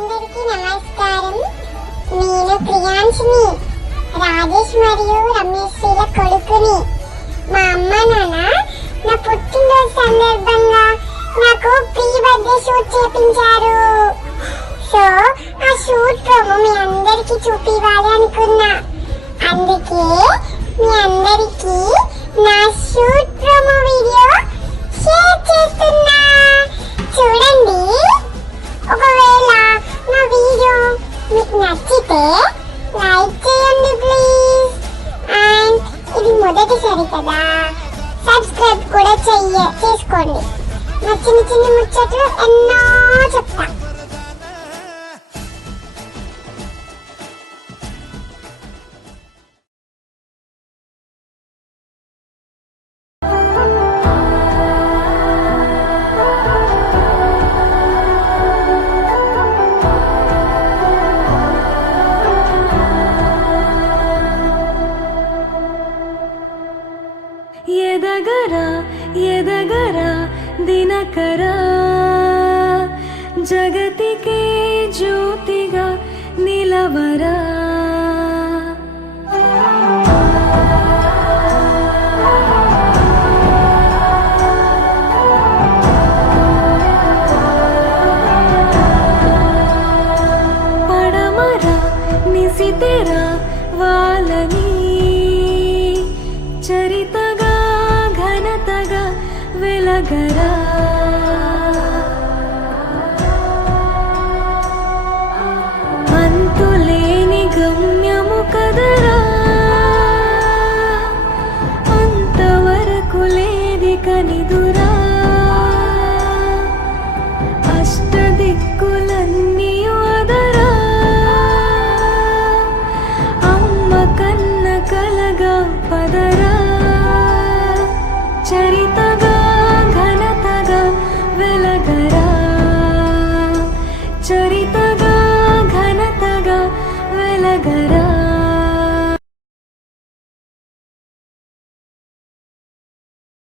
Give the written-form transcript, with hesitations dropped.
అందరికీ నమస్కారం. నేను ప్రియాంశిని, రాజేష్ మరియు రమేష్ శ్రీల కొడుకుని. మా అమ్మ నాన్న నా పుట్టినరోజు సందర్భంగా నాకు ప్రీ బర్త్డే షూట్ చేపించారు. సో ఆ షూట్ ప్రోమో మీ అందరికీ చూపివ్వాలి అనుకున్నా. అందుకే మీ అందరికీ నా షూట్ ప్రోమో వీడియో షేర్ చేస్తున్నా. చూడండి. ఒకవేళ నా వీడియో మీకు నచ్చితే లైక్ చేయండి ప్లీజ్. అండ్ ఇది మొదటిసారి కదా, సబ్స్క్రైబ్ కూడా చేసుకోండి. నా చిన్న చిన్న ముచ్చట్లు ఎన్నో చెప్తా. ఎదగరా ఎదగరా దినకరా, జగతికే జ్యోతిగా నిలవరా. పడమరా నిశితెరా వాళ్ళని, చరితగా ఘనతగా వెలగరా. అంతులేని గమ్యము కదరా, అంతవరకు లేది కనిదురా. అష్టదిక్కులన్నీ వదరా, అమ్మ కన్న కలగా పదరా. చరితగా ఘనతగా వెలగరా, చరితగా ఘనతగా వెలగరా.